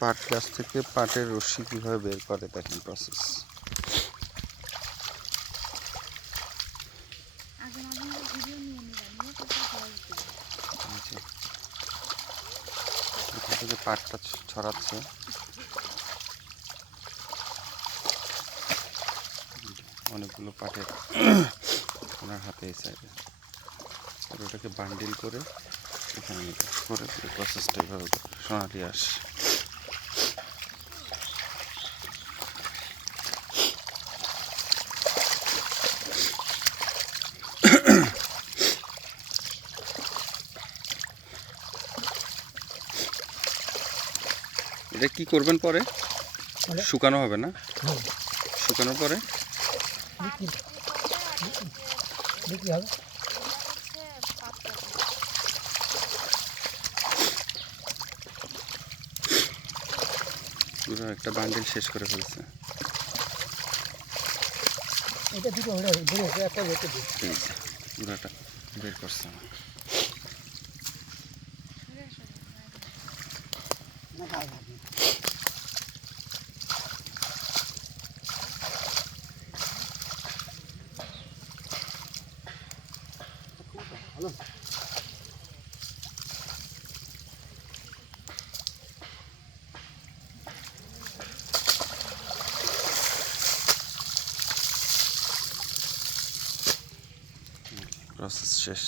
পাট গাছ থেকে পাটের রশ্মি কীভাবে বের করে দেখেন প্রসেস দিলাম এখান থেকে পাটটা ছড়াচ্ছে। অনেকগুলো পাটের ওনার হাতে এই সাইডে ওটাকে বান্ডিল করে এখানে করে প্রসেসটা এইভাবে করে সোনালি আস এটা কি করবেন পরে? শুকানো হবে না? শুকানোর পরে? পুরো একটা বান্ডিল শেষ করে ফেলছে। এটা দুটো হলে একটা পুরোটা বের করছে না গায়ে লাগবে ভালো প্রসেস শেষ